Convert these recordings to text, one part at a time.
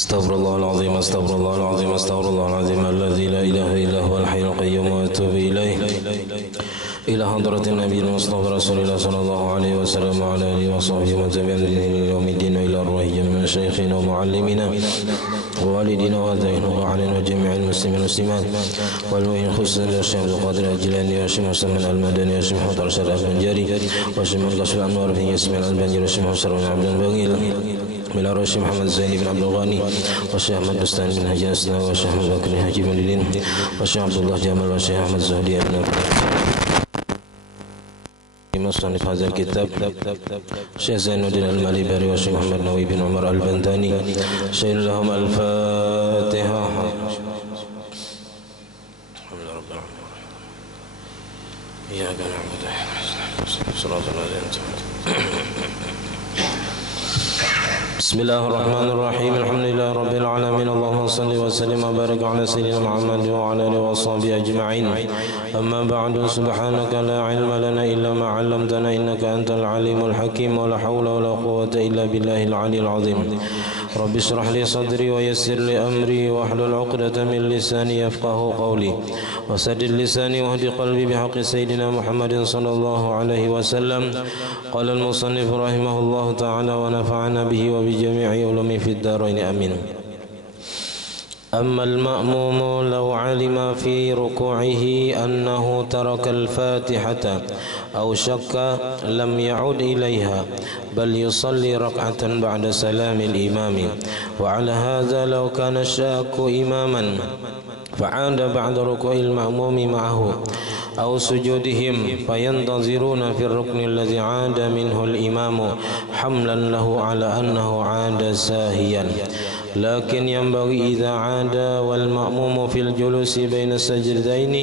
Astaghfirullahaladzim, astaghfirullahaladzim, astaghfirullahaladzim alladzi la ilaha illa huwal hayyul qayyum wa atubu ilaih ila hadratin nabiyil mustafa rasulillah sallallahu alaihi wasallam wa ala alihi wa sahbihi wa tabi'in ila yaumiddin wa ila arwahihim min syayikhina wa muallimina wa walidina wa hadayna wa alina wa jami'il muslimin muslimat wal mu'minin khususan ya Syekh Abdul Qadir Al-Jilani wa Syekh Muhammad Al-Madani wa Syekh Muhammad Al-Syarif Al-Banjari wa Syekh Al-Qasir Anwar bin Ismail Al-Banjari wa Syekh Muhammad Abdul Baghil Mila Rasul Muhammad Zaini bin Abdul Ghani wa Syekh Ahmad Bustani bin Haji Asna wa Syekh Ahmad Bakri Haji Mulidin wa Syekh Abdullah Jamal wa Syekh Ahmad Zuhdi bin Musannif hadzal kitab Syekh Zainuddin Al-Malibari wa Syekh Muhammad Nawawi bin Umar Al-Bantani Syekh lahum Al-Fatihah. Iyyaka na'budu wa iyyaka nasta'in Shiratal ladzina Bismillahirrahmanirrahim. Alhamdulillahi rabbil alamin. Allahumma shalli wa sallim wa barik ala sayyidina Muhammad wa ala alihi wa sahbihi ajma'in. Amma ba'du, subhanaka la ilma lana illa ma 'allamtana innaka antal alimul hakim wa la hawla wa la quwwata illa billahil aliyyil azim. Rabbi shrah li sadri wa yassir li amri wa hlul 'uqdatam min lisani yafqahu qawli wa saddid lisani wa hdi qalbi bihaqqi sayyidina Muhammadin sallallahu alaihi wasallam. Qala al-musannif rahimahullahu ta'ala wa nafa'ana bihi wa بجميع علوم في الدارين آمين. أما المأموم لو علم في ركوعه أنه ترك الفاتحة أو شك لم يعد إليها بل يصلي ركعة بعد سلام الإمام. وعلى هذا لو كان الشاك إماما فعاد بعد ركوع المأموم معه أو سجودهم فينتظرون في الركن الذي عاد منه الإمام حملا له على أنه عاد ساهيا. لكن ينبغي إذا عاد والمأموم في الجلوس بين السجدين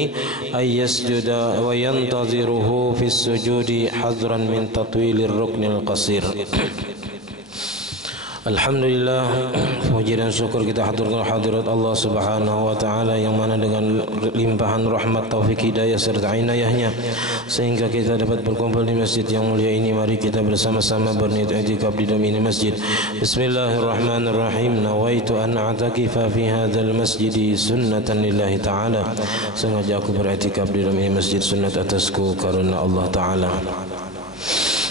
أن يسجد وينتظره في السجود حذرا من تطويل الركن القصير. Alhamdulillah, puji dan syukur kita haturkan hadirat Allah Subhanahu wa taala yang mana dengan limpahan rahmat, taufik, hidayah serta inayahnya sehingga kita dapat berkumpul di masjid yang mulia ini. Mari kita bersama-sama berniat i'tikaf di dalam ini masjid. Bismillahirrahmanirrahim. Nawaitu an a'takifa fi hadzal masjid sunnatan lillahi taala. Sengaja aku beriktikaf di dalam ini masjid sunnat atasku karena Allah taala.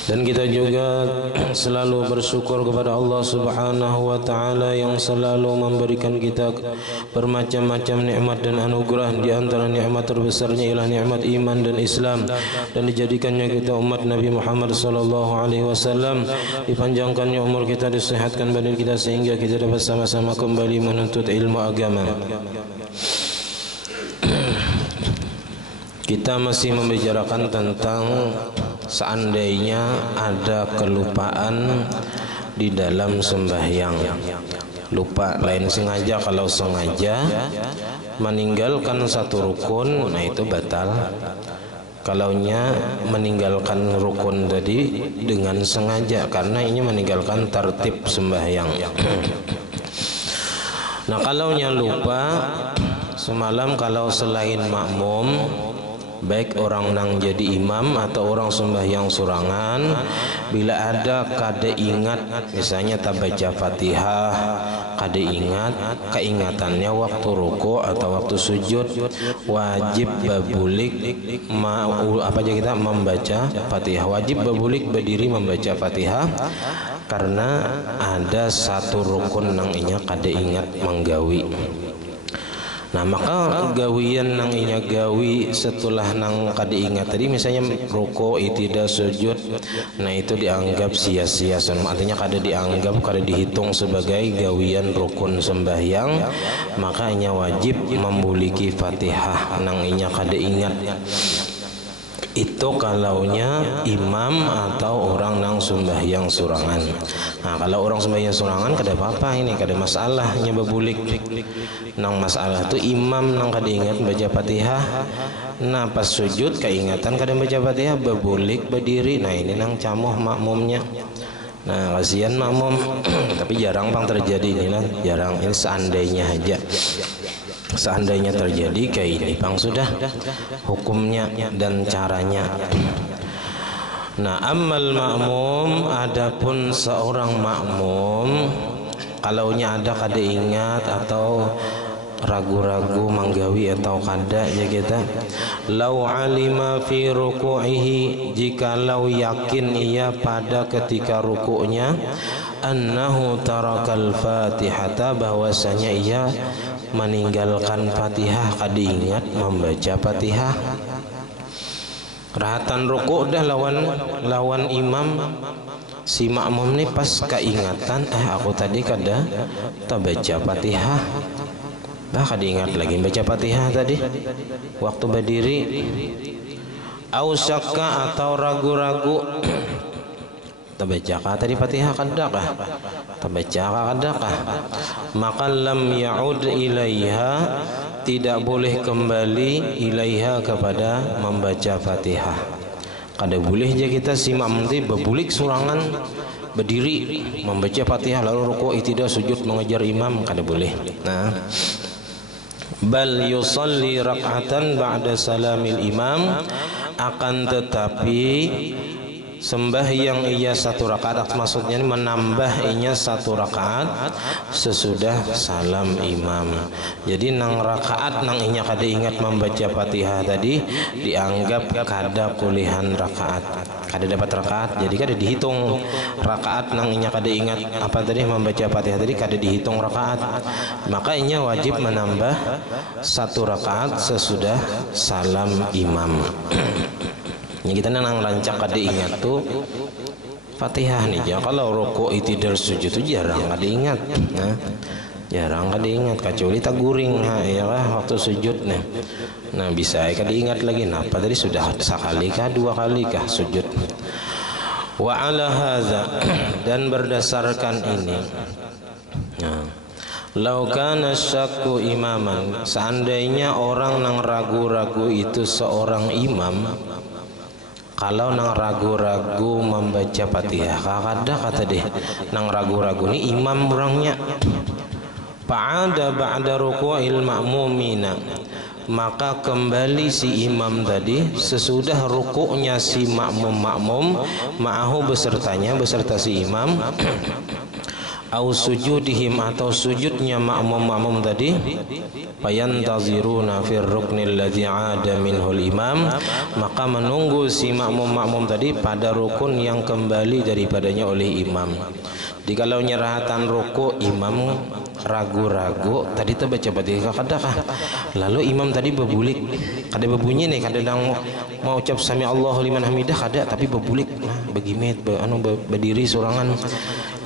Dan kita juga selalu bersyukur kepada Allah Subhanahu wa taala yang selalu memberikan kita bermacam-macam nikmat dan anugerah. Di antara nikmat terbesarnya ialah nikmat iman dan Islam, dan dijadikannya kita umat Nabi Muhammad sallallahu alaihi wasallam, dipanjangkannya umur kita, disehatkan badan kita sehingga kita dapat sama-sama kembali menuntut ilmu agama. Kita masih membicarakan tentang seandainya ada kelupaan di dalam sembahyang. Lupa lain sengaja. Kalau sengaja meninggalkan satu rukun, nah itu batal. Kalaunya meninggalkan rukun tadi dengan sengaja, karena ini meninggalkan tertib sembahyang. Nah, kalaunya lupa semalam, kalau selain makmum, baik orang nang jadi imam atau orang sembahyang surangan, bila ada kade ingat, misalnya tak baca Fatihah, kade ingat, keingatannya waktu ruku atau waktu sujud, wajib babulik apa aja kita membaca Fatihah, wajib babulik berdiri membaca Fatihah, karena ada satu rukun nang inya kade ingat menggawi. Nah, maka gawian nang inya gawi setelah nang kadi ingat tadi, misalnya ruku, itidah, sujud, nah itu dianggap sia-sia. Artinya kada dianggap, kada dihitung sebagai gawian rukun sembahyang, maka inya wajib membuliki Fatihah nang inya kada ingat. Itu kalaunya imam atau orang nang sembahyang surangan. Nah, kalau orang sembahyang surangan kada apa-apa, ini kada masalahnya bebulik. Nang masalah tu imam nang kada ingat baca Fatihah, nah pas sujud keingatan kada baca Fatihah, bebulik berdiri. Nah, ini nang camuh makmumnya. Nah, kasihan makmum. Tapi jarang pang terjadi, inilah jarang. Ini seandainya aja. Seandainya terjadi kayak ini bang, sudah hukumnya dan caranya. Nah, ammal ma'mum, adapun seorang makmum kalaunya ada kada ingat atau ragu-ragu manggawi atau kada ya kita. Lau alima fi ruku'ihi, jikalau yakin ia pada ketika rukuknya, annahu tarakal fatihata, bahwasanya ia meninggalkan Fatihah, kada ingat membaca Fatihah. Rahatan rukuk dah lawan imam, si makmum ni pas keingatan aku tadi kada baca Fatihah. Bah kada ingat lagi baca Fatihah tadi waktu berdiri. Au syakka, atau ragu-ragu tabaca kah tadi Fatihah kada kah, tabaca kah kada kah, maka lam ya'ud ilaiha, tidak boleh kembali ilaiha kepada membaca Fatihah. Kada boleh je kita si makmum bebulik surangan berdiri membaca Fatihah lalu rukuk tidak sujud mengejar imam, kada boleh. Nah, bal yusalli rak'atan ba'da salamil imam, akan tetapi sembahyang ia satu rakaat, maksudnya menambah inya satu rakaat sesudah salam imam. Jadi nang rakaat nang inya kada ingat membaca Fatihah tadi dianggap kada kulihan rakaat, kada dapat rakaat, jadi kada dihitung rakaat nang inya kada ingat apa tadi membaca Fatihah tadi, kada dihitung rakaat, maka inya wajib menambah satu rakaat sesudah salam imam. Ini kita nang rancak kada ingat tuh Fatihah nih ya. Kalau rukuk itidal sujud itu jarang kada ingat. Nah, jarang kada ingat kecuali taguring ya lah waktu sujud nih. Nah, bisa kada ingat lagi. Nah, apa tadi sudah sekali kah dua kali kah sujud. Wa ala hadza, dan berdasarkan ini. Nah, lau kana syakku imaman, seandainya orang nang ragu-ragu itu seorang imam, kalau nang ragu-ragu membaca Fatihah, kada kata deh nang ragu-ragu ni imam orangnya, fa'ada ba'da ruku'il ma'mumina, maka kembali si imam tadi sesudah rukuknya si makmum ma'ahu besertanya, beserta si imam, au sujudihim, atau sujudnya makmum tadi, fayantaziruna fir ruknil ladzi 'ada minhul imam, maka menunggu si makmum tadi pada rukun yang kembali daripadanya oleh imam. Jadi kalau nyerahatan rukuk imam ragu-ragu tadi tu baca Fatihah kada kah, lalu imam tadi berbulik, kada berbunyi nih, kada dang mau ucap sami Allahu liman hamidah kada, tapi berbulik begimit berdiri surangan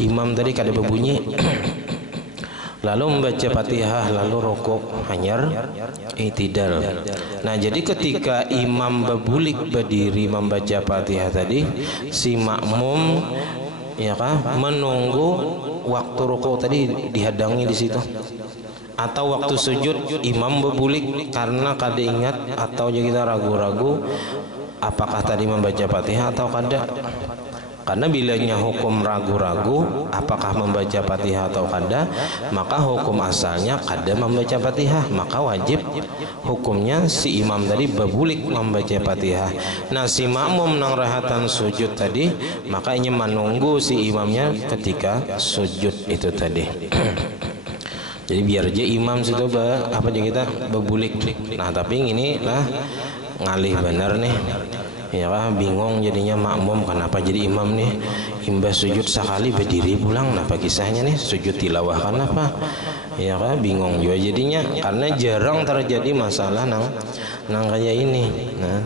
imam tadi kada berbunyi lalu membaca Fatihah lalu rukuk hanyar i'tidal. Nah, jadi ketika imam berbulik berdiri membaca Fatihah tadi, si makmum ya kan menunggu waktu rukuk tadi dihadangi di situ, atau waktu sujud imam berbulik karena kada ingat atau kita ragu-ragu apakah tadi membaca Fatihah atau kada. Karena bilanya hukum ragu-ragu apakah membaca Fatihah atau kada, maka hukum asalnya kada membaca Fatihah, maka wajib hukumnya si imam tadi berbulik membaca Fatihah. Nah, si makmum nang rahatan sujud tadi, maka ini menunggu si imamnya ketika sujud itu tadi. Jadi biar aja imam situ apa aja kita berbulik. Nah, tapi ini lah ngalih benar nih. Ya kan, bingung jadinya makmum kenapa jadi imam nih, imbas sujud sekali berdiri pulang, kenapa kisahnya nih sujud tilawah kenapa, ya kan, bingung juga jadinya karena jarang terjadi masalah nang kayak ini. Nah,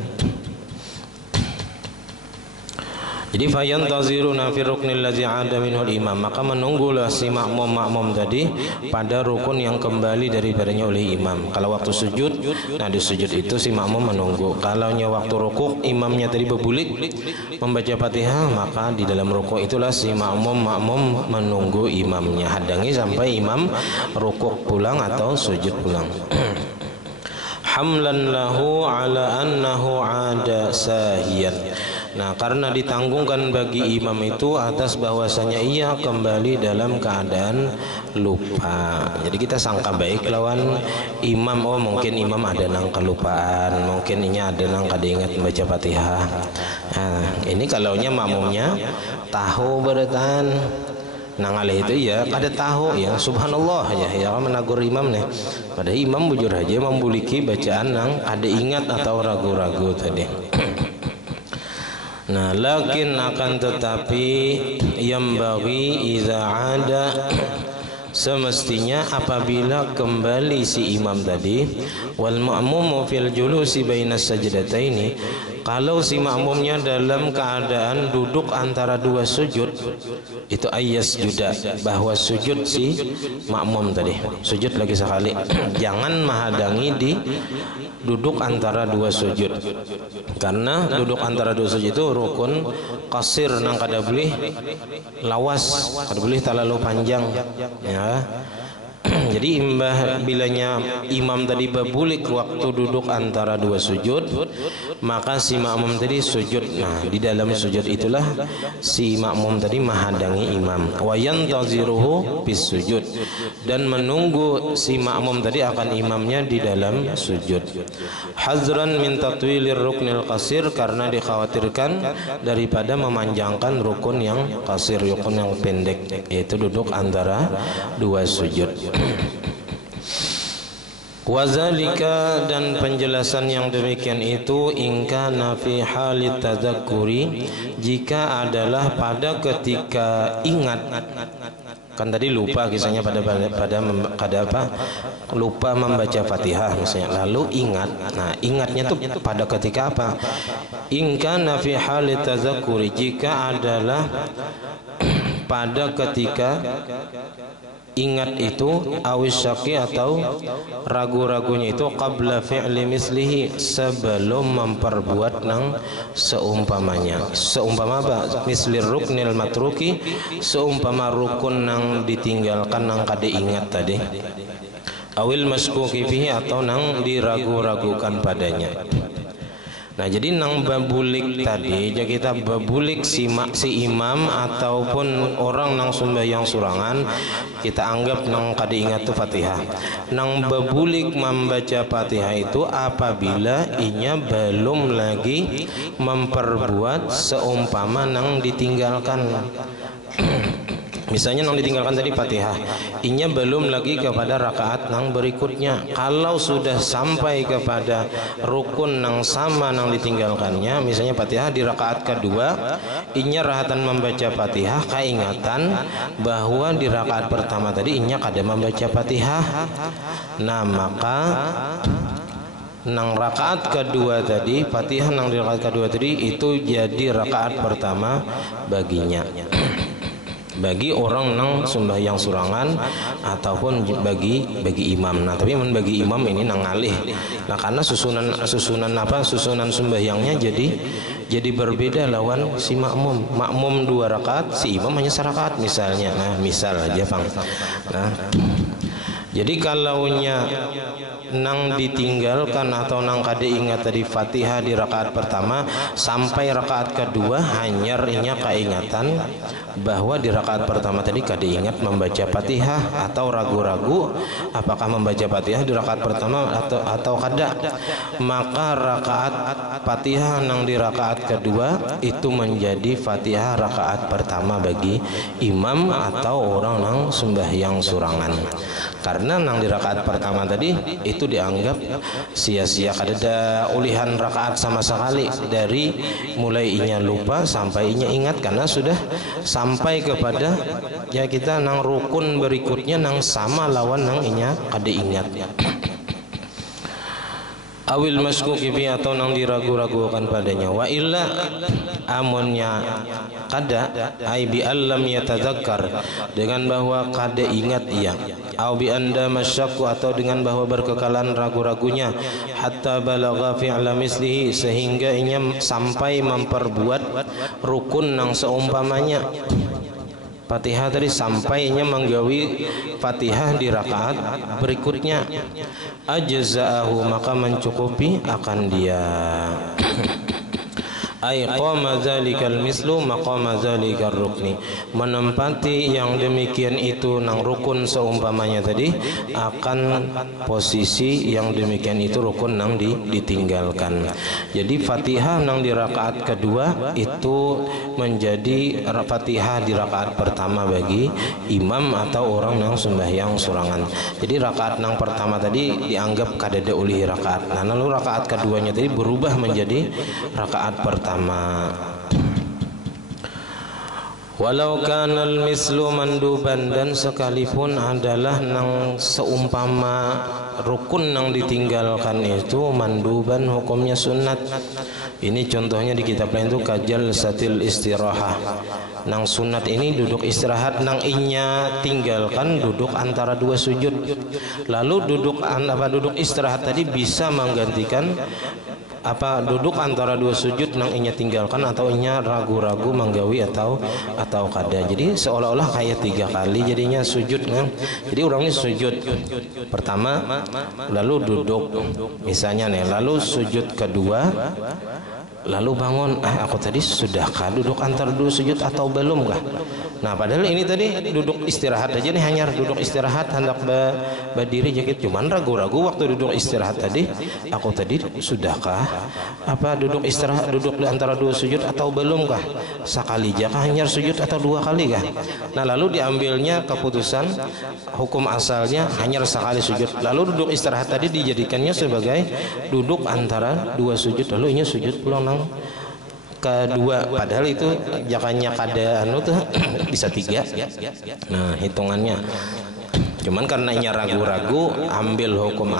jadi fayantaziruna fi ruknil ladzi 'ada minhul imam, maka menunggulah si makmum tadi pada rukun yang kembali daripadanya oleh imam. Kalau waktu sujud, nah di sujud itu si makmum menunggu. Kalau waktu rukuk imamnya tadi berbulik membaca Fatihah, maka di dalam rukuk itulah si makmum menunggu imamnya, hadangi sampai imam rukuk pulang atau sujud pulang. Hamlan lahu ala annahu 'ada sahiyan. Nah, karena ditanggungkan bagi imam itu atas bahwasanya ia kembali dalam keadaan lupa. Jadi kita sangka baik lawan imam, oh mungkin imam ada nang kelupaan, mungkin ini ada nang kada ingat membaca Fatihah. Nah, ini kalaunya makmumnya tahu beratan Nang alih itu ya kada tahu ya subhanallah ya menagur imam nih. Pada imam bujur aja membuliki bacaan nang ada ingat atau ragu-ragu tadi. Nah, lakin akan tetapi yang bagi iza ada semestinya apabila kembali si imam tadi wal ma'mumu fil julusi bainas sajdataini, kalau si makmumnya dalam keadaan duduk antara dua sujud, itu ayas juda, bahwa sujud si makmum tadi sujud lagi sekali jangan menghadangi di duduk antara dua sujud, karena duduk antara dua sujud itu rukun qasir nang kada boleh lawas, kada boleh terlalu panjang ya. Jadi bilanya imam tadi berbulik waktu duduk antara dua sujud, maka si makmum tadi sujud. Nah, di dalam sujud itulah si makmum tadi menghadangi imam. Wa yantaziruhu bis sujud, dan menunggu si makmum tadi akan imamnya di dalam sujud. Hazran min tatwilir ruknil qasir, karena dikhawatirkan daripada memanjangkan rukun yang qasir, rukun yang pendek, yaitu duduk antara dua sujud. Wazalika, dan penjelasan yang demikian itu ingka nafi halit tadzakkuri, jika adalah pada ketika ingat. Kan tadi lupa kisahnya pada apa? Lupa membaca Fatihah misalnya, lalu ingat. Nah, ingatnya tuh pada ketika apa? Ingka nafi halit tadzakkuri, jika adalah pada ketika ingat itu, awisyaki atau ragu-ragunya itu, qabla fi'li mislihi, sebelum memperbuat nang seumpamanya. Seumpama apa? Mislir ruknil matruki, seumpama rukun nang ditinggalkan nang kada ingat tadi. Awil maskuki fihi, atau nang diragu-ragukan padanya. Nah, jadi nang babulik tadi, jadi kita babulik si imam ataupun orang nang sembahyang surangan, kita anggap nang kada ingat tu Fatihah. Nang babulik membaca Fatihah itu apabila inya belum lagi memperbuat seumpama nang ditinggalkan. Misalnya nang ditinggalkan tadi Fatihah, inya belum lagi kepada rakaat nang berikutnya. Kalau sudah sampai kepada rukun nang sama nang ditinggalkannya, misalnya Fatihah di rakaat kedua, inya rahatan membaca Fatihah, keingatan bahwa di rakaat pertama tadi inya kada membaca Fatihah. Nah, maka nang rakaat kedua tadi, Fatihah nang di rakaat kedua tadi itu jadi rakaat pertama baginya. Bagi orang nang sembahyang surangan ataupun bagi imam. Nah, tapi bagi imam ini nang ngalih. Nah, karena susunan sembahyangnya jadi berbeda lawan si makmum. Makmum 2 rakaat, si imam hanya 1 rakaat misalnya. Nah, misal aja Bang. Nah, jadi kalaunya nang ditinggalkan atau nang kada ingat tadi Fatihah di rakaat pertama, sampai rakaat kedua hanya keingatan bahwa di rakaat pertama tadi kada ingat membaca Fatihah, atau ragu-ragu apakah membaca Fatihah di rakaat pertama atau kada, maka rakaat Fatihah nang di rakaat kedua itu menjadi Fatihah rakaat pertama bagi imam atau orang nang sembahyang surangan. Karena nang di rakaat pertama tadi itu dianggap sia-sia, kada ulihan rakaat sama sekali, dari mulai inya lupa sampai inya ingat, karena sudah sampai kepada ya kita nang rukun berikutnya nang sama lawan nang inya kada ingat. Awil maskuki fi, atau nang diragu-ragukan padanya. Wa illa, amunnya kada, ai bi allam yatadzakkar, dengan bahwa kada ingat ia, au bi anda masyakku, atau dengan bahwa berkekalan ragu-ragunya, hatta balagha fi'la mislihi, sehingga inya sampai memperbuat rukun nang seumpamanya Fatihah tadi, sampainya menggawi Fatihah di rakaat berikutnya, ajza'ahu, maka mencukupi akan dia. ay qama dzalikal mislu maqama dzalikar rukni, menempati yang demikian itu nang rukun seumpamanya tadi akan posisi yang demikian itu rukun nang ditinggalkan. Jadi Fatihah nang di rakaat kedua itu menjadi Fatihah di rakaat pertama bagi imam atau orang nang sembahyang surangan. Jadi rakaat nang pertama tadi dianggap kadada ulih rakaat. Nah, lalu rakaat keduanya tadi berubah menjadi rakaat pertama. Walau kanal mislu manduban, dan sekalipun adalah nang seumpama rukun nang ditinggalkan itu manduban, hukumnya sunat. Ini contohnya di kitab lain itu kajal satil istirahah. Nang sunat ini duduk istirahat, nang inya tinggalkan duduk antara dua sujud. Lalu duduk istirahat tadi bisa menggantikan duduk antara dua sujud nang inya tinggalkan atau inya ragu-ragu menggawi atau kada. Jadi seolah-olah kayak 3 kali jadinya sujud kan. Jadi orangnya sujud pertama lalu duduk misalnya nih, lalu sujud kedua lalu bangun, aku tadi sudahkah duduk antara dua sujud atau belum kah? Nah, padahal ini tadi duduk istirahat aja nih, hanya duduk istirahat hendak berdiri jakit, cuman ragu-ragu waktu duduk istirahat tadi, aku tadi sudahkah duduk istirahat, duduk di antara dua sujud atau belum kah? Sekali jakah hanya sujud atau 2 kali kah? Nah, lalu diambilnya keputusan hukum asalnya hanya sekali sujud. Lalu duduk istirahat tadi dijadikannya sebagai duduk antara dua sujud, lalu ini sujud pulang nang kedua, padahal itu jakannya kada tuh bisa 3. Nah, hitungannya cuman karena ini ragu-ragu ambil hukum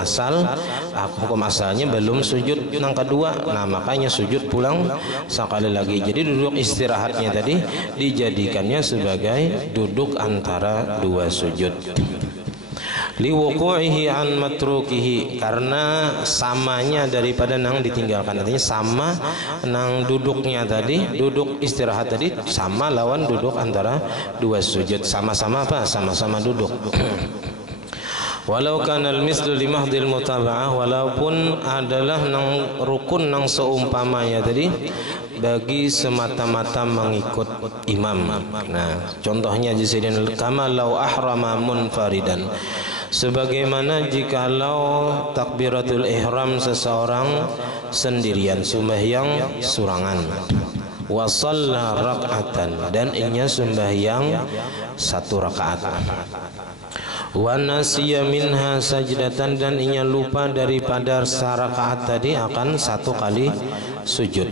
asalnya belum sujud nang kedua, nah makanya sujud pulang sekali lagi. Jadi duduk istirahatnya tadi dijadikannya sebagai duduk antara dua sujud. Liwuqu'ihi an matrukihi, karena samanya daripada nang ditinggalkan, artinya sama nang duduknya tadi, duduk istirahat tadi sama lawan duduk antara dua sujud, sama-sama sama-sama duduk. Walau kanal mislu limahdil mutaba'ah, walaupun adalah nang rukun nang seumpamanya tadi bagi semata-mata mengikut imam. Nah, contohnya di sini kama lau ahrama munfaridan, sebagaimana jikalau takbiratul ihram seseorang sendirian sembahyang surangan, wa shalla rak'atan, dan inya sembahyang 1 rakaat, wa nasiya minha sajdatan, dan inya lupa daripada sarakaat tadi akan 1 kali sujud.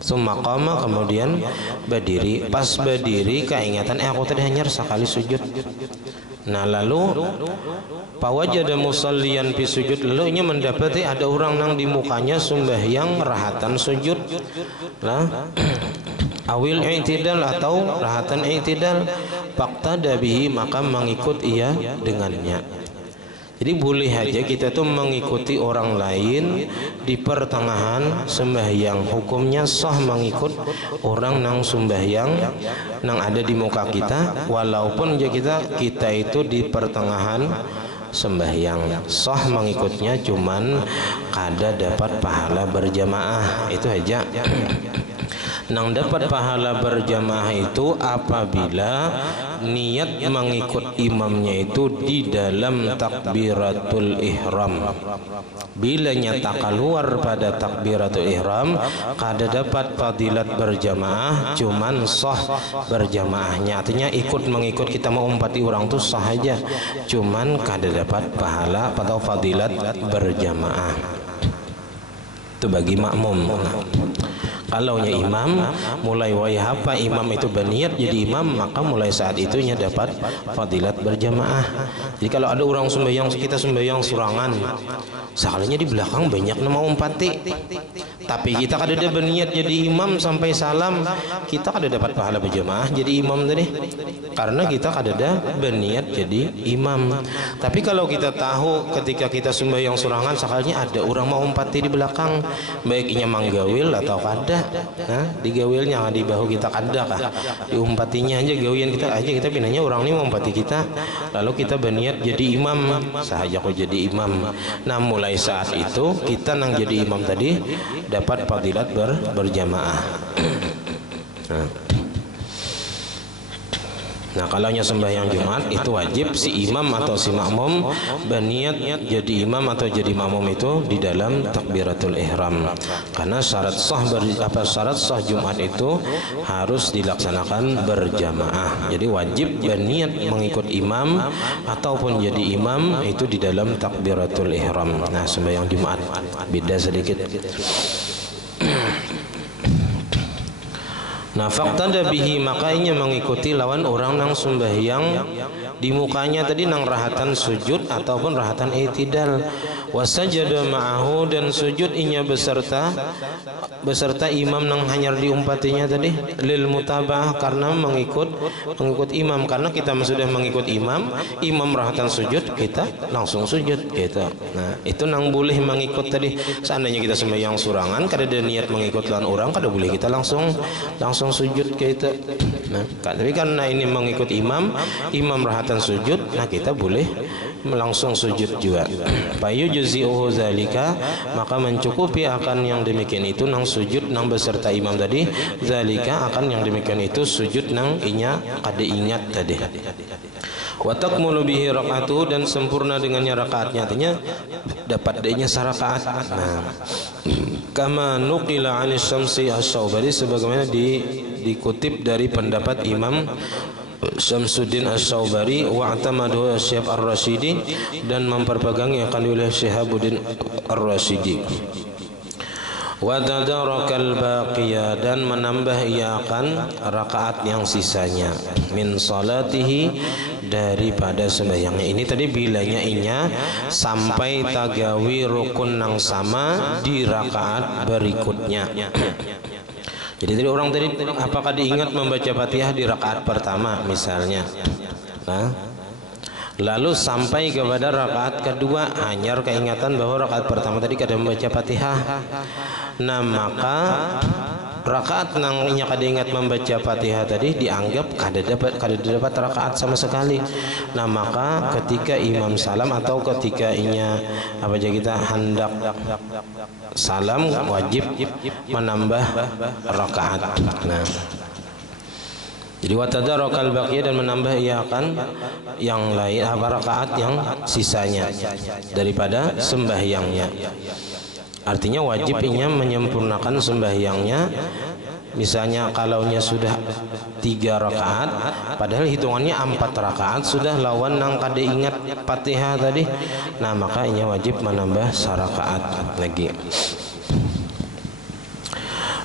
Summa qama, kemudian berdiri, pas berdiri keingatan aku tadi hanya sekali sujud. Nah, lalu pawajada musalliyan fi sujud, lalu inya mendapati ada orang nang di mukanya sembahyang rahatan sujud. Nah, awil i'tidal, atau rahatan i'tidal, faqtada bihi, maka mengikut ia dengannya. Jadi boleh aja kita tuh mengikuti orang lain di pertengahan sembahyang, hukumnya sah mengikut orang nang sembahyang nang ada di muka kita, walaupun ya kita itu di pertengahan sembahyang, sah mengikutnya, cuman kada dapat pahala berjamaah. Itu aja. Nang dapat pahala berjamaah itu apabila niat mengikut imamnya itu di dalam takbiratul ihram. Bila nyata keluar pada takbiratul ihram, kada dapat fadilat berjamaah, cuman sah berjamaahnya. Artinya mengikut kita mau umpati orang tuh sah aja, cuman kada dapat pahala atau fadilat berjamaah. Itu bagi makmum. Kalau imam mulai apa imam itu berniat jadi imam, maka mulai saat itunya dapat fadilat berjamaah. Jadi kalau ada orang sembahyang, kita sembahyang surangan, sekalinya di belakang banyak mau umpati, tapi kita kada ada berniat jadi imam sampai salam, kita kada dapat pahala berjamaah jadi imam tadi, karena kita kada ada berniat jadi imam. Tapi kalau kita tahu ketika kita sembahyang surangan, sekalinya ada orang mau umpati di belakang, baik inya manggawil atau kada, nah, digawilnya di bahu kita kada kah, diumpatinya aja gawian kita pinanya orang ini mengumpati kita, lalu kita berniat jadi imam, sahaja kok jadi imam. Nah, mulai saat itu kita nang jadi imam tadi dapat fadilat berjamaah. Nah, kalau sembahyang Jumat itu wajib si imam atau si makmum berniat jadi imam atau jadi makmum itu di dalam takbiratul ihram. Karena syarat sah Jumat itu harus dilaksanakan berjamaah. Jadi wajib berniat mengikut imam ataupun jadi imam itu di dalam takbiratul ihram. Nah, sembahyang Jumat beda sedikit. Nah, faqtada bihi, makanya mengikuti lawan orang nang sembahyang di mukanya tadi nang rahatan sujud ataupun rahatan i'tidal, wasajada ma'ahu, dan sujud inya beserta imam nang hanyar diumpatinya tadi, lil mutaba'ah, karena mengikut imam. Karena kita sudah mengikut imam rahatan sujud, kita langsung sujud gitu. Nah, itu nang boleh mengikut tadi. Seandainya kita sembahyang surangan kada ada niat mengikut lawan orang, kada boleh kita langsung sujud kita. Nah, tapi karena ini mengikut imam rahatan sujud, nah kita boleh langsung sujud juga. Payu juzi'uhu zalika, maka mencukupi akan yang demikian itu nang sujud nang beserta imam tadi, zalika akan yang demikian itu sujud nang inya kada ingat tadi. Wa takmulu bihi rakaatuhu, dan sempurna dengannya rakaatnya, artinya dapat denya sarakaat. Nah, kama nuqila 'an Syamsi Asy-Syaubari, sebagaimana dikutip dari pendapat Imam Syamsuddin Asy-Syaubari, wa atamadu Syekh Ar-Rasyidi, dan memperpegangi akan oleh Syihabuddin Ar-Rasyidi. Wa tadarakal baqiya, dan menambah ia akan rakaat yang sisanya, min salatihi, daripada sembahyangnya. Ini tadi bilanya inya sampai tagawi rukun nang sama di rakaat berikutnya. Jadi tadi orang tadi apakah diingat membaca Fatihah di rakaat pertama misalnya. Nah, lalu sampai kepada rakaat kedua hanyar keingatan bahwa rakaat pertama tadi kada membaca Fatihah. Nah, maka rakaat nang inya kada ingat membaca Fatihah tadi dianggap kada dapat rakaat sama sekali. Nah, maka ketika imam salam atau ketika inya kita hendak salam, wajib menambah rakaat. Nah, jadi watadarakal baqiyah, dan menambah ia akan yang lain rakaat yang sisanya daripada sembahyangnya. Artinya wajibnya menyempurnakan sembahyangnya. Misalnya kalaunya sudah 3 rakaat, padahal hitungannya 4 rakaat, sudah lawan nang kada ingat Fatihah tadi. Nah, maka ia wajib menambah sarakaat lagi.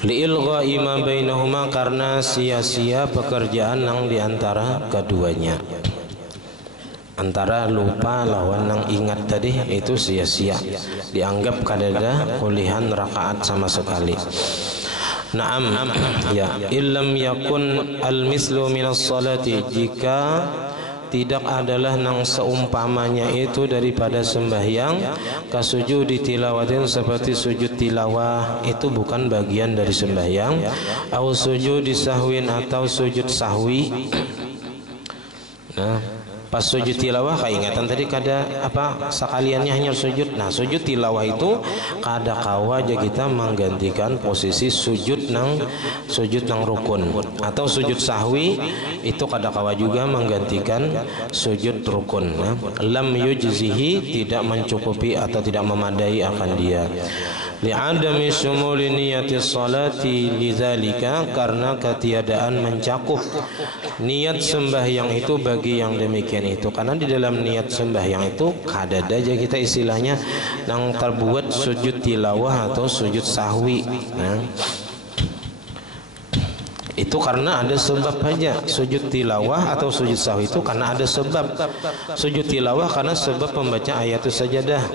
Li'ilgha'i ma bainahuma, karena sia-sia pekerjaan nang diantara keduanya. Antara lupa lawan nang ingat tadi itu sia-sia, dianggap kadada kulihan rakaat sama sekali. Naam, ya, illam yakun al-mislu minas salati, jika tidak adalah nang seumpamanya itu daripada sembahyang, kasujudi tilawatin, seperti sujud tilawah itu bukan bagian dari sembahyang, au sujudi sahwin, atau sujud sahwi. Nah, pas sujud tilawah keingatan tadi kada sekaliannya hanya sujud. Nah, sujud tilawah itu kada kawa aja kita menggantikan posisi sujud nang rukun, atau sujud sahwi itu kada kawa juga menggantikan sujud rukun. Nah, lam yujzihi, tidak mencukupi atau tidak memadai akan dia. Li'adami syumuli niyati salati lidzalika, karena ketiadaan mencakup niat sembahyang itu bagi yang demikian itu. Karena di dalam niat sembahyang itu kada ada aja kita istilahnya yang terbuat sujud tilawah atau sujud sahwi. Nah, itu karena ada sebab aja. Sujud tilawah atau sujud sahwi itu karena ada sebab. Sujud tilawah karena sebab membaca ayatul sajadah.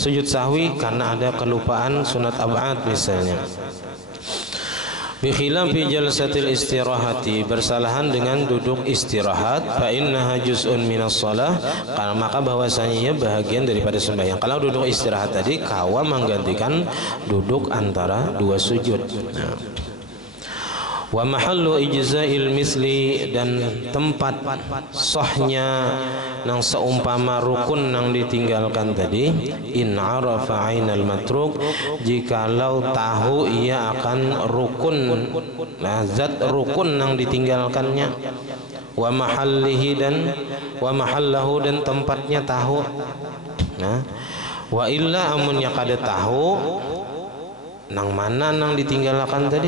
Sujud sahwi karena ada kelupaan sunat ab'ad misalnya. Bikhilafi jalsatil istirahati, bersalahan dengan duduk istirahat, fa innaha juz'un minas shalah, karena maka bahwasanya ia bahagian daripada sembahyang. Kalau duduk istirahat tadi kawa menggantikan duduk antara dua sujud. Nah, Wa mahallu ijza'il misli, dan tempat sahnya nang seumpama rukun nang ditinggalkan tadi, in arafa ainal matruk, jikalau tahu ia akan rukun, nah zat rukun nang ditinggalkannya, wa mahallihi, dan wa mahallahu, dan tempatnya tahu. Nah, wa illa amunnya kada tahu nang mana nang ditinggalkan tadi,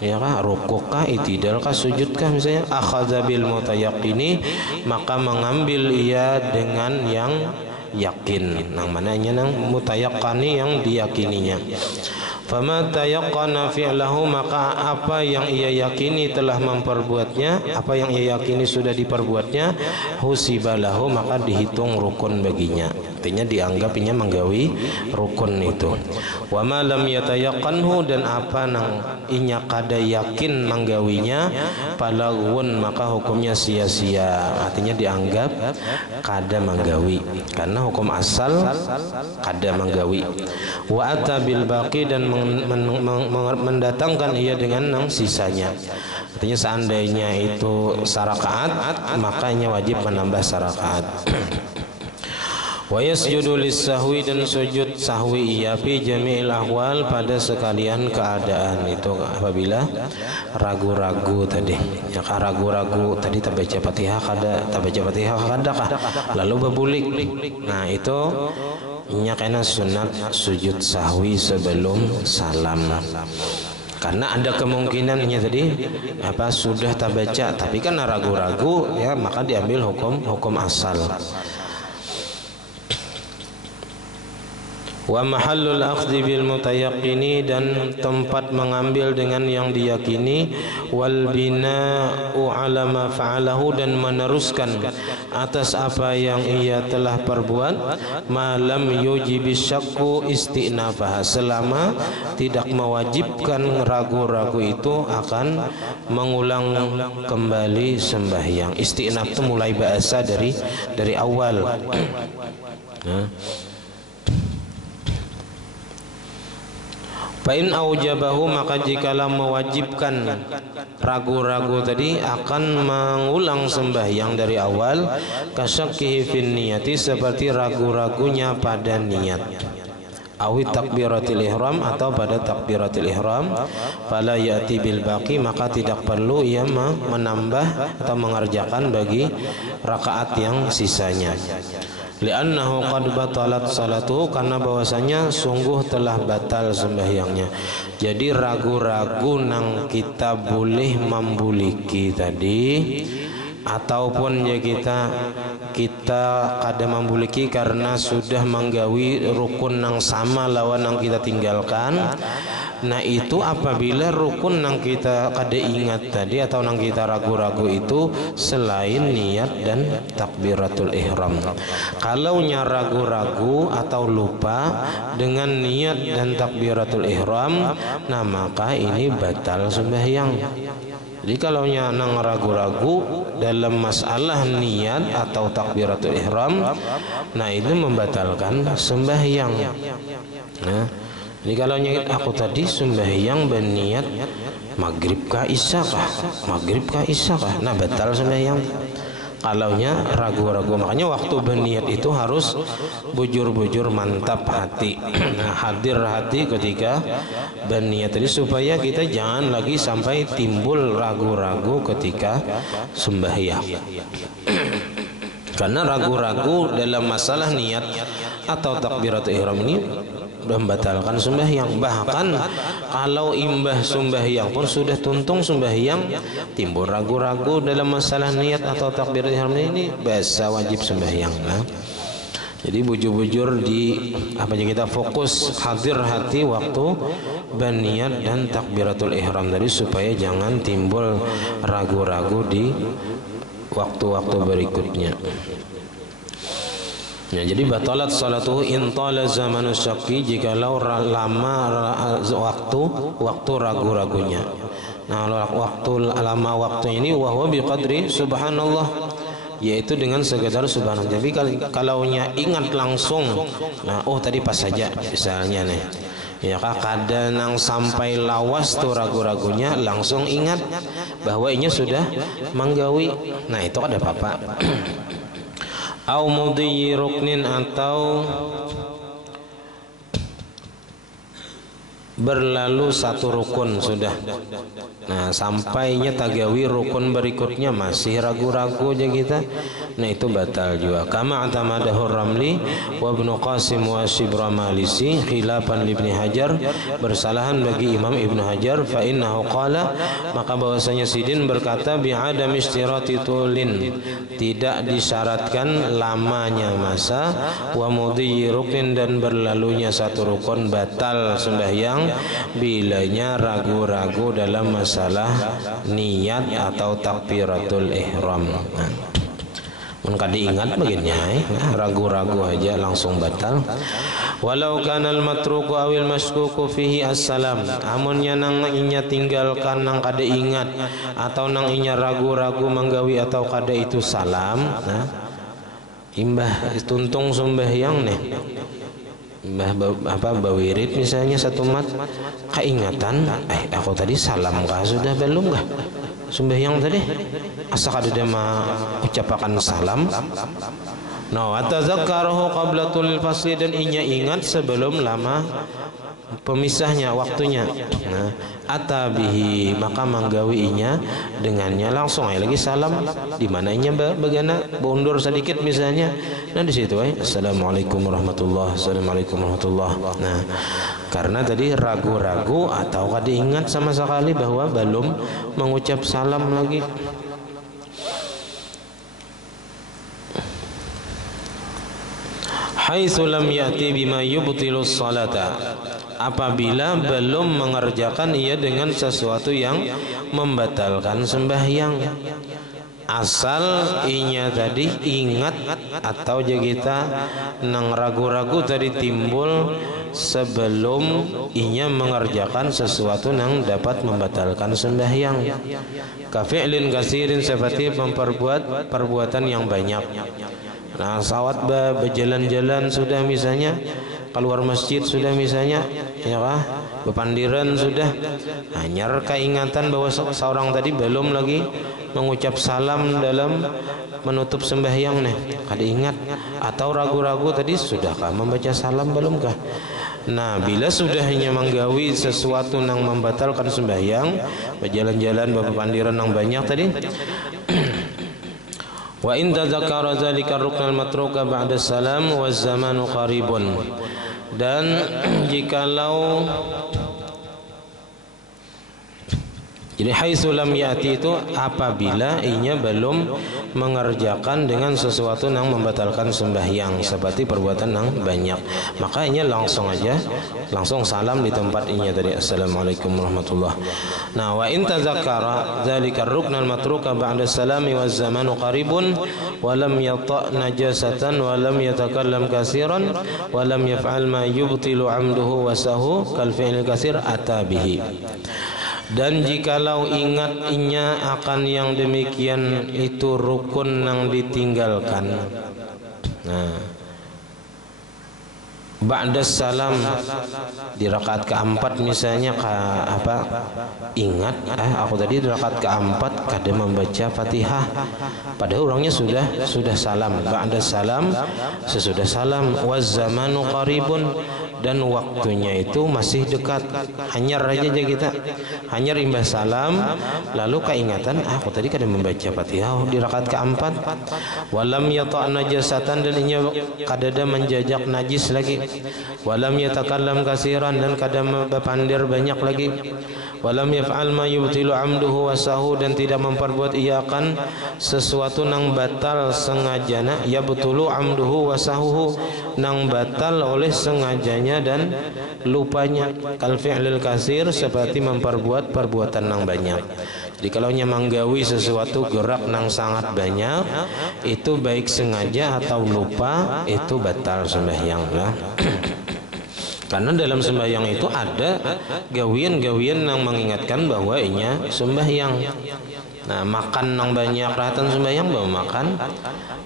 ya kah, rukukah, itidalkah, sujudkah misalnya, akhadza bil mutayaqqini, maka mengambil ia dengan yang yakin, nang mananya nang mutayaqqani, yang diyakininya. Fama tayaqqana fi'lahu, maka apa yang ia yakini telah memperbuatnya, apa yang ia yakini sudah diperbuatnya, husibalahu, maka dihitung rukun baginya, artinya dianggapnya menggawi rukun itu. Wa ma lam yatayaqqanhu, dan apa nang inya kada yakin menggawinya, palagun, maka hukumnya sia-sia, artinya dianggap kada menggawi, karena hukum asal kada menggawi. Wa atabil baqi, dan mendatangkan ia dengan yang sisanya, artinya seandainya itu sarakaat, makanya wajib menambah sarakaat. Wa yasjudu lis-sahwi, dan sujud sahwi ia fi jami'il ahwal, pada sekalian keadaan. Itu apabila ragu-ragu tadi, ya ragu-ragu tadi tak baca Fatihah kada, tak baca Fatihah kada kah, lalu berbulik, nah itu nya kena sunat sujud sahwi sebelum salam, karena ada kemungkinannya tadi apa sudah tak baca tapi kan ragu-ragu, ya maka diambil hukum asal. Wa mahallul akhdhi bil mutayaqqini, dan tempat mengambil dengan yang diyakini, wal bina'u ala ma fa'alahu, dan meneruskan atas apa yang ia telah perbuat, ma lam yujibis syakku istinafah, selama tidak mewajibkan ragu-ragu itu akan mengulang kembali sembahyang. Istinaf itu mulai bahasa dari awal. Nah, Fa'in aujabahu, maka jikalau mewajibkan ragu-ragu tadi akan mengulang sembahyang dari awal, kasyakkihi fin niyati, seperti ragu-ragunya pada niat, awit takbiratil ihram, atau pada takbiratil ihram, fala ya'ti bil baqi, maka tidak perlu ia menambah atau mengerjakan bagi rakaat yang sisanya. Li'annahu qad batalat salatuhu, karena bahwasanya sungguh telah batal sembahyangnya. Jadi ragu-ragu nang kita boleh membuliki tadi, ataupun ya kita kada membuliki karena sudah menggawi rukun nang sama lawan nang kita tinggalkan. Nah itu apabila rukun nang kita kada ingat tadi atau nang kita ragu-ragu itu selain niat dan takbiratul ihram. Kalau nya ragu-ragu atau lupa dengan niat dan takbiratul ihram, nah maka ini batal sembahyang. Jadi kalau nya nang ragu-ragu dalam masalah niat atau takbiratul ihram, nah itu membatalkan sembahyang. Nah, jadi kalau nya aku tadi sembahyang berniat maghrib kah isya kah, maghrib kah isya kah, nah batal sembahyang. Kalau nya ragu-ragu, makanya waktu berniat itu harus bujur-bujur mantap hati, nah, hadir hati ketika berniat tadi, supaya kita jangan lagi sampai timbul ragu-ragu ketika sembahyang. Karena ragu-ragu dalam masalah niat atau takbiratul ihram ini membatalkan sembahyang. Bahkan kalau imbah sembahyang pun sudah tuntung sembahyang, timbul ragu-ragu dalam masalah niat atau takbiratul ihram ini, biasa wajib sembahyang. Nah, jadi bujur-bujur di apa aja kita fokus hadir hati waktu berniat dan takbiratul ihram tadi, supaya jangan timbul ragu-ragu di waktu-waktu berikutnya. Ya, jadi batalat salatuhu in tala zamanu syakki, jikalau lama waktu ragu-ragunya. Nah, waktu lama waktu ini wahwa biqadri subhanallah, yaitu dengan sekedar subhanallah. Jadi kalau nya ingat langsung, nah oh tadi pas saja misalnya nih, Ya kah kada nang sampai lawas tuh ragu-ragunya langsung ingat bahwa inya sudah manggawi. Nah itu ada apa-apa. Au mudhi ruknin atau berlalu satu rukun sudah. Nah sampainya tagawi rukun berikutnya masih ragu-ragu aja kita. Nah itu batal juga. Kama atamadahu Ramli wa Ibnu Qasim wa Shibramalisi khilafan Ibnu Hajar, bersalahan bagi Imam Ibnu Hajar. Fa innahu qala, maka bahwasanya Sidin berkata bi'adam istirati tulin, tidak disyaratkan lamanya masa, wa mudhi ruknin dan berlalunya satu rukun batal sembahyang bilanya ragu-ragu dalam masalah niat atau takbiratul ihram. Mun kada ingat begini ragu-ragu aja langsung batal. Walau kanal matruku awil maskuku fihi assalam, amunnya nang inya tinggalkan nang kada ingat atau nang inya ragu-ragu manggawi atau kada itu salam. Nah imbah tuntung sembahyang nih, bawirid misalnya satu mat keingatan, aku tadi salam kah sudah belum kah sembahyang tadi, asa kada dia ucapakan salam. No atazakkaruhu qabla tulil fasli, dan inya ingat sebelum lama pemisahnya waktunya. Nah atabihi, maka manggawi inya dengannya langsung lagi salam di mana inya bagana mundur sedikit misalnya. Nah di situ assalamualaikum warahmatullah, assalamualaikum warahmatullah. Nah karena tadi ragu-ragu atau kada ingat sama sekali bahwa belum mengucap salam lagi. Haitsu lam ya'ti bima yubtilu sholata, apabila belum mengerjakan ia dengan sesuatu yang membatalkan sembahyang. Asal inya tadi ingat atau kita nang ragu-ragu tadi timbul sebelum inya mengerjakan sesuatu yang dapat membatalkan sembahyang. Kafi'lin kasirin, seperti memperbuat perbuatan yang banyak. Nah sawat berjalan-jalan sudah misalnya, keluar masjid sudah misalnya, ya kah, bepandiran sudah, hanya keingatan bahwa seorang tadi belum lagi mengucap salam dalam menutup sembahyang nih, kada ingat atau ragu-ragu tadi sudahkah membaca salam belumkah. Nah bila sudah hanya menggawi sesuatu yang membatalkan sembahyang, berjalan-jalan bepandiran yang banyak tadi, wa in tadzakkara dzalika ruknal matruka ba'da salam wa zamanu qaribun, dan jikalau jadi haitsu lam ya'ti itu apabila inya belum mengerjakan dengan sesuatu yang membatalkan sembahyang seperti perbuatan yang banyak, maka inya langsung salam di tempat inya tadi, assalamualaikum warahmatullah. Nah wa in tazakkara dzalika ruknal matruka ba'da salami wa zamanu qaribun wa lam yata' najasatan wa lam yatakallam katsiran wa lam yaf'al ma yubtilu 'amduhu wa sahu kal fi'il katsir atabihi. Dan jikalau ingat inya akan yang demikian itu rukun yang ditinggalkan. Nah ba'da salam di rakaat keempat misalnya ingat aku tadi di rakaat keempat kada membaca Fatihah, padahal orangnya sudah salam. Ba'da salam, sesudah salam, waz zamanu qaribun, dan waktunya itu masih dekat, hanyar aja kita, hanyar imbah salam lalu keingatan aku tadi kada membaca Fatihah di rakaat keempat. Walam yata' najasatan, dan inya kada menjajak najis lagi. Walam yatakallam katsiran, dan kada berpandir banyak lagi. Walam yaf'al ma yubtilu 'amduhu wa sahu, dan tidak memperbuat ia akan sesuatu nang batal sengajana, ya betulu 'amduhu wa sahuhu, nang batal oleh sengajanya dan lupanya. Kal fi'lil katsir, seperti memperbuat perbuatan nang banyak. Jadi kalau manggawi sesuatu gerak nang sangat banyak, itu baik sengaja atau lupa, itu batal sembahyang lah. Karena dalam sembahyang itu ada gawian-gawian yang mengingatkan bahwa inya sembahyang. Nah makan nang banyak rahatan sembahyang bawa makan,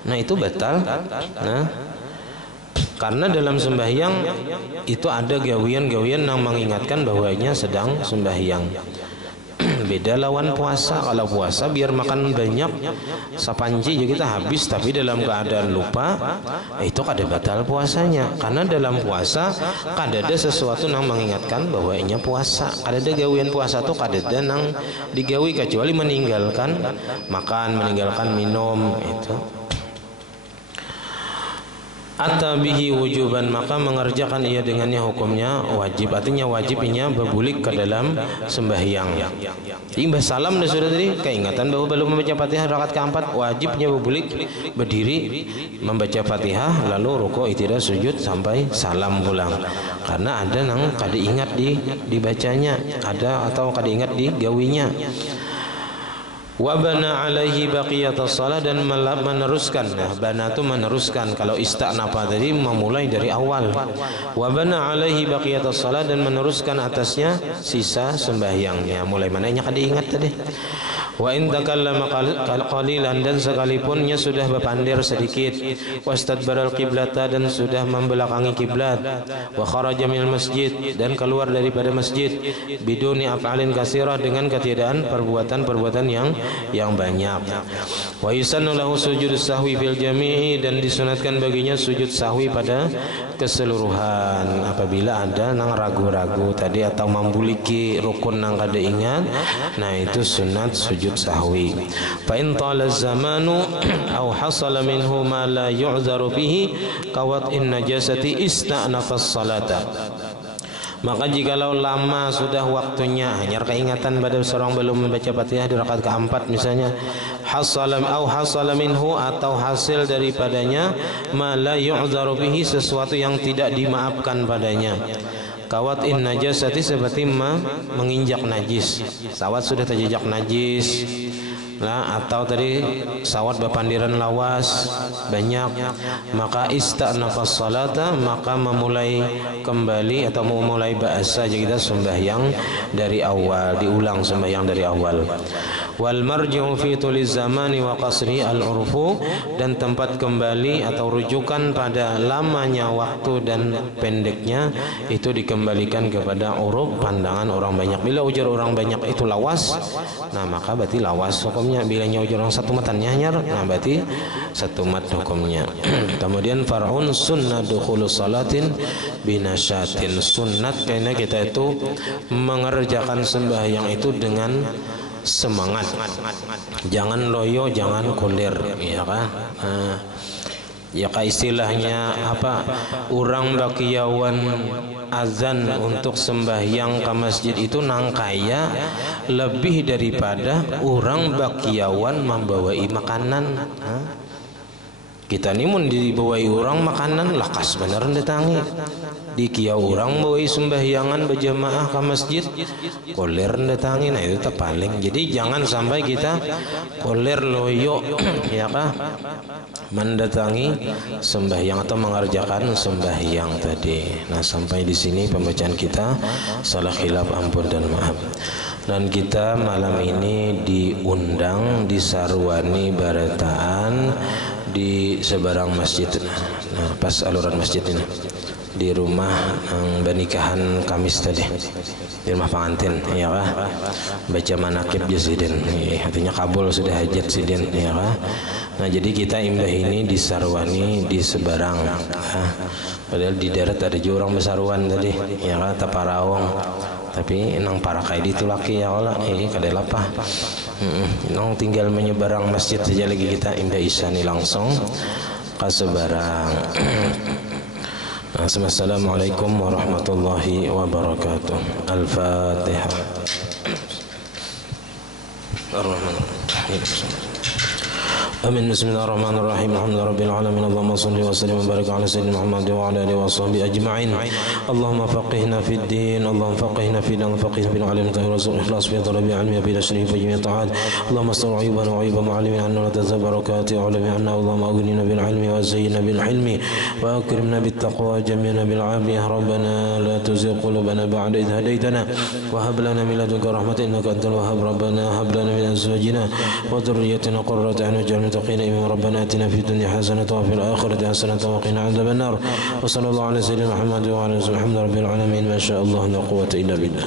nah itu batal. Nah Karena dalam sembahyang itu ada gawian-gawian yang mengingatkan bahwanya sedang sembahyang. Beda lawan puasa. Kalau puasa biar makan banyak sapanci juga kita habis, tapi dalam keadaan lupa itu kada batal puasanya. Karena dalam puasa kada ada sesuatu yang mengingatkan bahwanya puasa. Kada ada gawian puasa tuh kada ada nang digawi kecuali meninggalkan makan, meninggalkan minum itu. Atabihi wujuban, maka mengerjakan ia dengannya hukumnya wajib. Artinya wajibnya berbulik ke dalam sembahyang. Imbah salam dah sudah tadi keingatan bahwa belum membaca Fatihah rakaat keempat, wajibnya berbulik berdiri membaca Fatihah lalu rukuk tidak sujud sampai salam pulang. Karena ada nang kada ingat dibacanya, ada atau kada ingat digawinya. Wa bana alaihi baqiyatas shalah, dan meneruskan. Nah, bana itu meneruskan. Kalau ista'nafa tadi memulai dari awal. Wa bana alaihi baqiyatas shalah, dan meneruskan atasnya sisa sembahyangnya. Mulai mananya kada ingat tadi. Wa in takallama qalilan, dan sekalipunnya sudah berpandir sedikit. Wastadbara al-qiblata, dan sudah membelakangi kiblat. Wa kharaja minal masjid, dan keluar daripada masjid. Biduni af'alin katsirah, dengan ketiadaan perbuatan-perbuatan yang banyak. Wa yusannu lahu sujudus sahwi fil jami'i, dan disunatkan baginya sujud sahwi pada keseluruhan apabila ada nang ragu-ragu tadi atau membuliki rukun nang kada ingat. Nah itu sunat sujud sahwi. Fa in tala zamanu aw hasala minhu ma la yu'zaru bihi kawat in najasati ista'nafa as-salata. Maka jikalau lama sudah waktunya, hanya keingatan pada seorang belum membaca Fatihah di rakaat keempat misalnya, hasalam au hasala minhu, atau hasil daripadanya ma la yu'dzaru bihi, sesuatu yang tidak dimaafkan padanya. Kawat in najasati, seperti menginjak najis. Sawat sudah terjejak najis. Nah, atau tadi sawat berpandiran lawas banyak, maka ista'nafas salata, maka memulai kembali atau memulai bahasa kita sembahyang dari awal, diulang sembahyang dari awal. Wal marji'u fi tuliz zamani wa qasri al-urfu, dan tempat kembali atau rujukan pada lamanya waktu dan pendeknya itu dikembalikan kepada uruf, pandangan orang banyak. Bila ujar orang banyak itu lawas, nah maka berarti lawas hukumnya. Bila ujar orang satu matan nyanyar, nah berarti satu mat hukumnya. Kemudian far'un sunnah dukhulus salatin binasyatin, sunnat karena kita itu mengerjakan sembahyang itu dengan semangat, jangan loyo, jangan kulir, ya kan? Ya kayak istilahnya apa, orang bakiyawan azan untuk sembahyang ke masjid itu nangkaya lebih daripada orang bakiyawan membawai makanan. Kita ni mun dibawai orang makanan lakas bener datangi. Di kiau orang bawai sembahyangan berjamaah ke masjid koler datangi, nah itu terpaling. Jadi jangan sampai kita koler loyo ya kah mendatangi sembahyang atau mengerjakan sembahyang tadi. Nah sampai di sini pembacaan kita, salah khilaf ampun dan maaf. Dan kita malam ini diundang di Sarwani Barataan di seberang masjid. Nah pas aluran masjid ini di rumah pernikahan Kamis tadi, di rumah pengantin, ya kah? Baca manakib jasidin, artinya kabul sudah hajat sidin, ya kah? Nah jadi kita imbah ini di Sarwani di seberang, padahal di darat ada juga orang Besarwan tadi, ya kah? Taparawong, tapi nang parakai itu laki ya Allah, ini kada lapah. Nang tinggal menyeberang masjid saja lagi kita imbah isani langsung ke seberang. Assalamualaikum warahmatullahi wabarakatuh. Al-Fatihah. Amin. Bismillahirrahmanirrahim. Alhamdulillahirabbil alamin. Allahumma shalli wa sallim wa barik ala sayyidina Muhammad wa ala alihi wa sahbihi ajma'in. Allahumma faqihna fid din, Allahumma faqihna fid din, faqihna bil ilmi wa rizq ikhlas fi talabi ilmi bi tashrif wa jami' ta'at. Allahumma astur ayyubana wa ayyuba mu'allimina anna la tazabarakati wa ulama anna Allahumma aghnina bil ilmi wa zayyina bil hilmi wa akrimna bit taqwa jamina bil 'afiyah. Rabbana la tuzigh qulubana ba'da idh hadaytana wa hab lana min ladunka rahmatan innaka antal wahhab. Rabbana hab lana min azwajina wa dhurriyyatina qurrata a'yun waj'alna المتقين إماما ربنا آتنا في الدنيا حسنة وفي الآخرة حسنة وقنا عذاب النار وصلى الله على سيدنا محمد وعلى آله وصحبه رب العالمين ما شاء الله لا قوة إلا بالله.